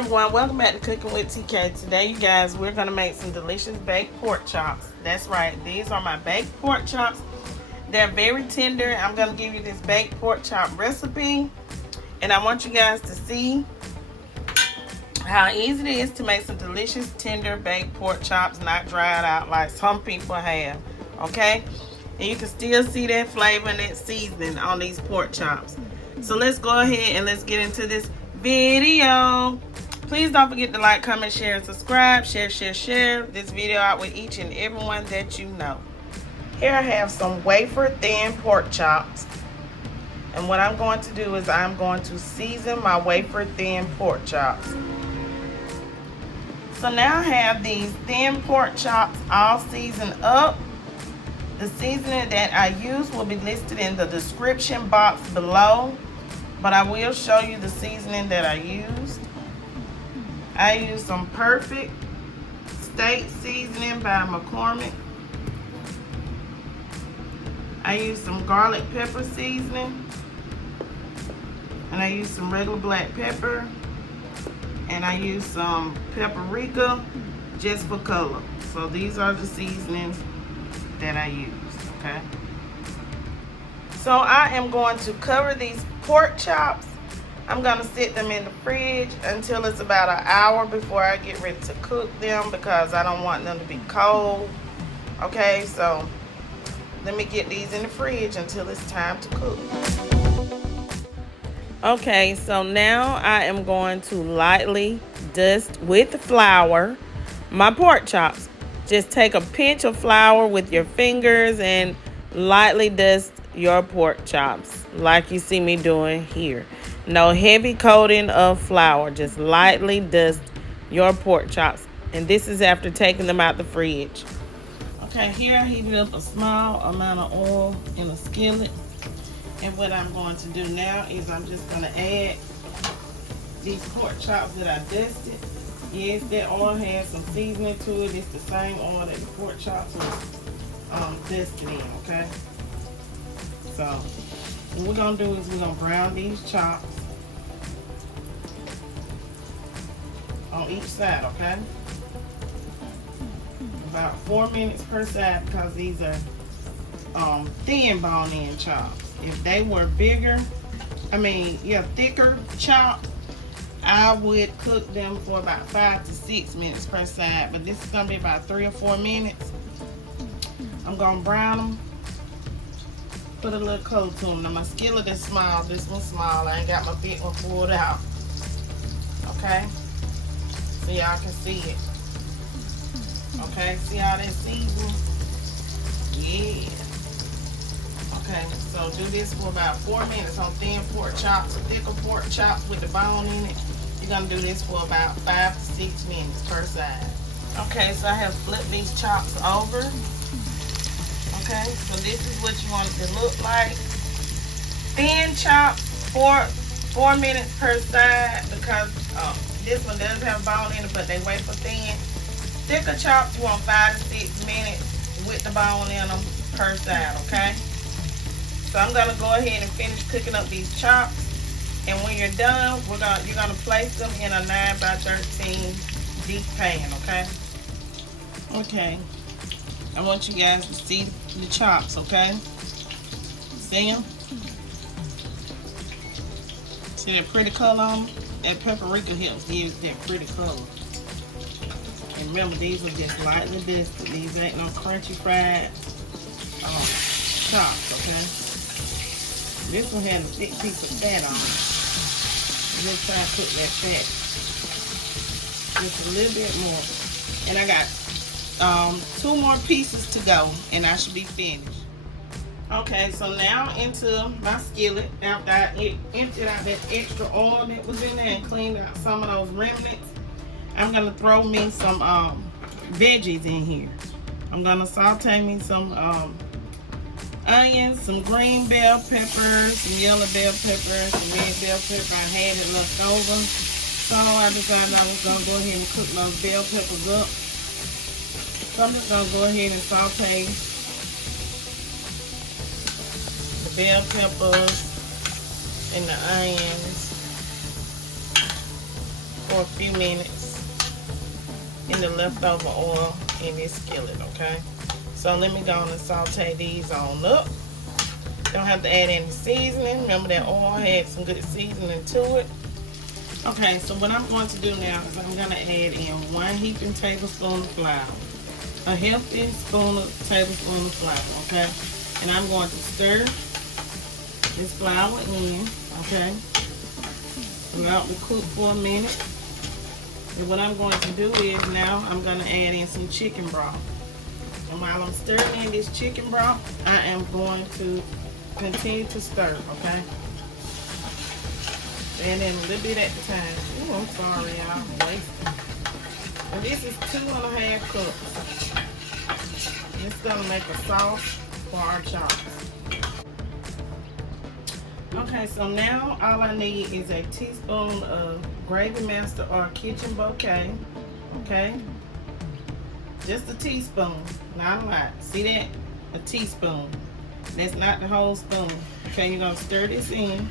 everyone, welcome back to Cooking with TK. Today, you guys, we're going to make some delicious baked pork chops. That's right, these are my baked pork chops. They're very tender. I'm going to give you this baked pork chop recipe, and I want you guys to see how easy it is to make some delicious tender baked pork chops, not dried out like some people have, okay? And you can still see that flavor and that seasoning on these pork chops. So let's go ahead and let's get into this video. Please don't forget to like, comment, share, and subscribe. Share this video out with each and everyone that you know. Here I have some wafer thin pork chops, and what I'm going to do is I'm going to season my wafer thin pork chops. So now I have these thin pork chops all seasoned up. The seasoning that I use will be listed in the description box below, but I will show you the seasoning that I used. I used some Perfect Steak seasoning by McCormick. I used some garlic pepper seasoning, and I used some regular black pepper, and I used some paprika just for color. So these are the seasonings that I used, okay? So I am going to cover these pork chops. I'm gonna sit them in the fridge until it's about an hour before I get ready to cook them, because I don't want them to be cold. Okay, so let me get these in the fridge until it's time to cook. Okay, so now I am going to lightly dust with flour my pork chops. Just take a pinch of flour with your fingers and lightly dust your pork chops like you see me doing here. No heavy coating of flour, just lightly dust your pork chops. And this is after taking them out the fridge. Okay, here I heated up a small amount of oil in a skillet. And what I'm going to do now is I'm just going to add these pork chops that I dusted. Yes, that oil has some seasoning to it. It's the same oil that the pork chops are dusted in, okay? So what we're going to do is we're going to brown these chops on each side, okay? About 4 minutes per side, because these are thin bone-in chops. If they were bigger, thicker chops, I would cook them for about 5 to 6 minutes per side, but this is going to be about 3 or 4 minutes. I'm going to brown them, put a little coat to them. Now my skillet is small, this one's small. I ain't got my big one pulled out. Okay, so y'all can see it. Okay, see how that season? Yeah. Okay, so do this for about 4 minutes on thin pork chops. Thicker pork chops with the bone in it, you're gonna do this for about 5 to 6 minutes per side. Okay, so I have flipped these chops over. Okay, so this is what you want it to look like. Thin chops for 4 minutes per side, because this one does have bone in it, but they wafer thin. Thicker chops you want 5 to 6 minutes with the bone in them per side, okay? So I'm gonna go ahead and finish cooking up these chops, and when you're done, you're gonna place them in a 9 by 13 deep pan, okay? Okay, I want you guys to see the chops, okay? See them? See that pretty color on them? That paprika helps give that pretty color. And remember, these are just lightly dusted. These ain't no crunchy fried chops, okay? This one has a thick piece of fat on it. Let's try to cook that fat just a little bit more. And I got 2 more pieces to go, and I should be finished. Okay, so now into my skillet, after I emptied out that extra oil that was in there and cleaned out some of those remnants, I'm gonna throw me some veggies in here. I'm gonna saute me some onions, some green bell pepper, some yellow bell pepper, some red bell pepper. I had it left over, so I decided I was gonna go ahead and cook those bell peppers up. So I'm just gonna go ahead and saute the bell peppers and the onions for a few minutes in the leftover oil in this skillet, okay? So let me go on and saute these on up. Don't have to add any seasoning. Remember that oil had some good seasoning to it. Okay, so what I'm going to do now is I'm going to add in 1 heaping tablespoon of flour. A healthy tablespoon of flour, okay? And I'm going to stir this flour in, okay? Allow it to cook for a minute. And what I'm going to do is now I'm going to add in some chicken broth. And while I'm stirring in this chicken broth, I am going to continue to stir, okay? And then a little bit at a time. Oh, I'm sorry, y'all. I'm wasting. And this is 2½ cups. And it's going to make a sauce for our chops. Okay, so now all I need is a teaspoon of Gravy Master or Kitchen Bouquet. Okay? Just a teaspoon, not a lot. See that? A teaspoon. That's not the whole spoon. Okay, you're going to stir this in.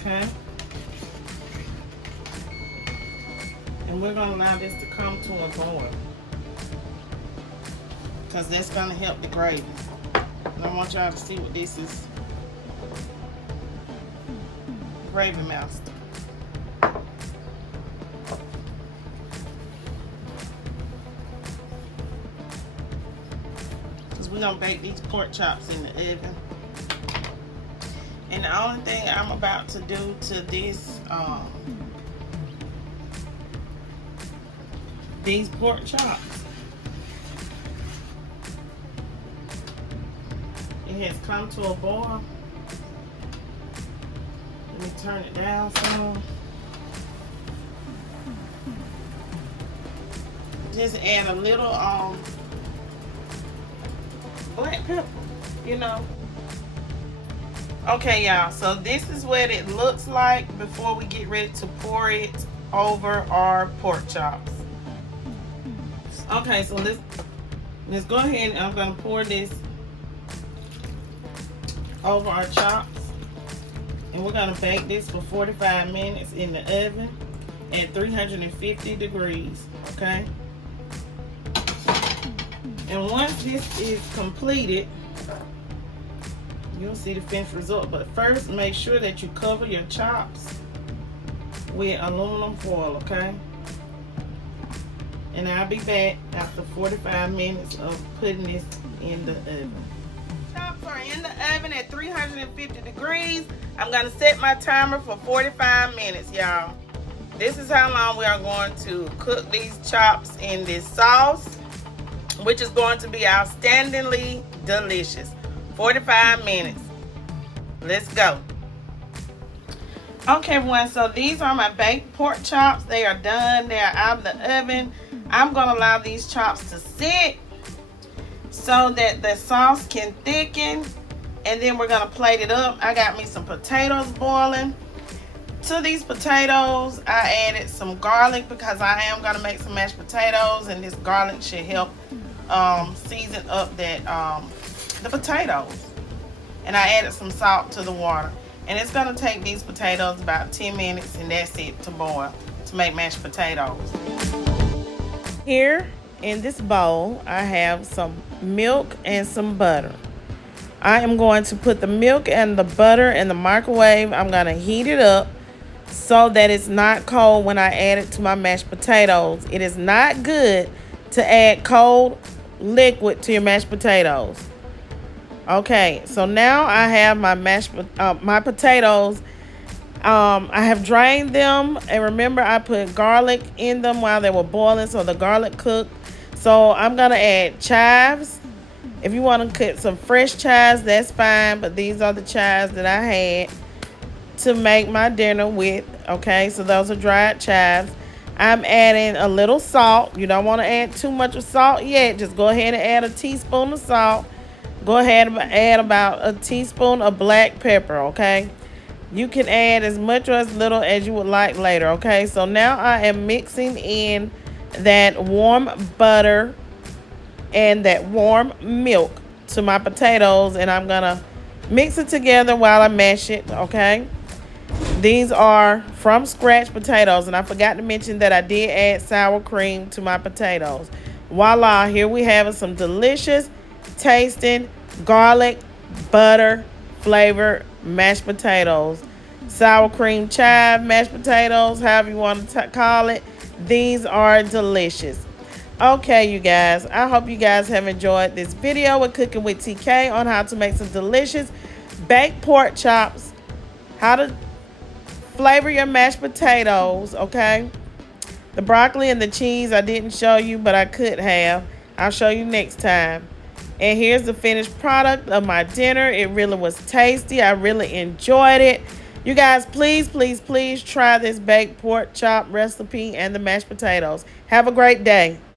Okay? And we're going to allow this to come to a boil, because that's going to help the gravy. And I want y'all to see what this is. Gravy Master. Because we're going to bake these pork chops in the oven. And the only thing I'm about to do to this, these pork chops, it has come to a boil. Let me turn it down some. Just add a little black pepper, you know. Okay, y'all, so this is what it looks like before we get ready to pour it over our pork chops. Okay, so let's go ahead and I'm gonna pour this over our chops, and we're gonna bake this for 45 minutes in the oven at 350 degrees. Okay, and once this is completed, you'll see the finished result. But first, make sure that you cover your chops with aluminum foil, okay? And I'll be back after 45 minutes of putting this in the oven. Chops are in the oven at 350 degrees. I'm gonna set my timer for 45 minutes, y'all. This is how long we are going to cook these chops in this sauce, which is going to be outstandingly delicious. 45 minutes. Let's go. Okay, everyone, so these are my baked pork chops. They are done. They are out of the oven. I'm going to allow these chops to sit so that the sauce can thicken, and then we're going to plate it up. I got me some potatoes boiling. To these potatoes, I added some garlic because I am going to make some mashed potatoes, and this garlic should help season up that the potatoes. And I added some salt to the water, and it's going to take these potatoes about 10 minutes, and that's it to boil to make mashed potatoes. Here in this bowl, I have some milk and some butter. I am going to put the milk and the butter in the microwave. I'm going to heat it up so that it's not cold when I add it to my mashed potatoes. It is not good to add cold liquid to your mashed potatoes. Okay, so now I have my my potatoes. I have drained them, and remember I put garlic in them while they were boiling, so the garlic cooked. So I'm gonna add chives. If you want to cut some fresh chives, that's fine, but these are the chives that I had to make my dinner with. Okay, so those are dried chives. I'm adding a little salt. You don't want to add too much of salt yet. Just go ahead and add a teaspoon of salt. Go ahead and add about a teaspoon of black pepper, okay? You can add as much or as little as you would like later, okay? So now I am mixing in that warm butter and that warm milk to my potatoes, and I'm going to Mix it together while I mash it, okay? These are from scratch potatoes, and I forgot to mention that I did add sour cream to my potatoes. Voila, here we have some delicious tasting garlic butter flavored mashed potatoes. Sour cream chive mashed potatoes, however you want to call it. These are delicious. Okay, you guys, I hope you guys have enjoyed this video with Cooking with TK on how to make some delicious baked pork chops, how to flavor your mashed potatoes, okay? The broccoli and the cheese I didn't show you, but I could have. I'll show you next time. And here's the finished product of my dinner. It really was tasty. I really enjoyed it. You guys, please, please, please try this baked pork chop recipe and the mashed potatoes. Have a great day.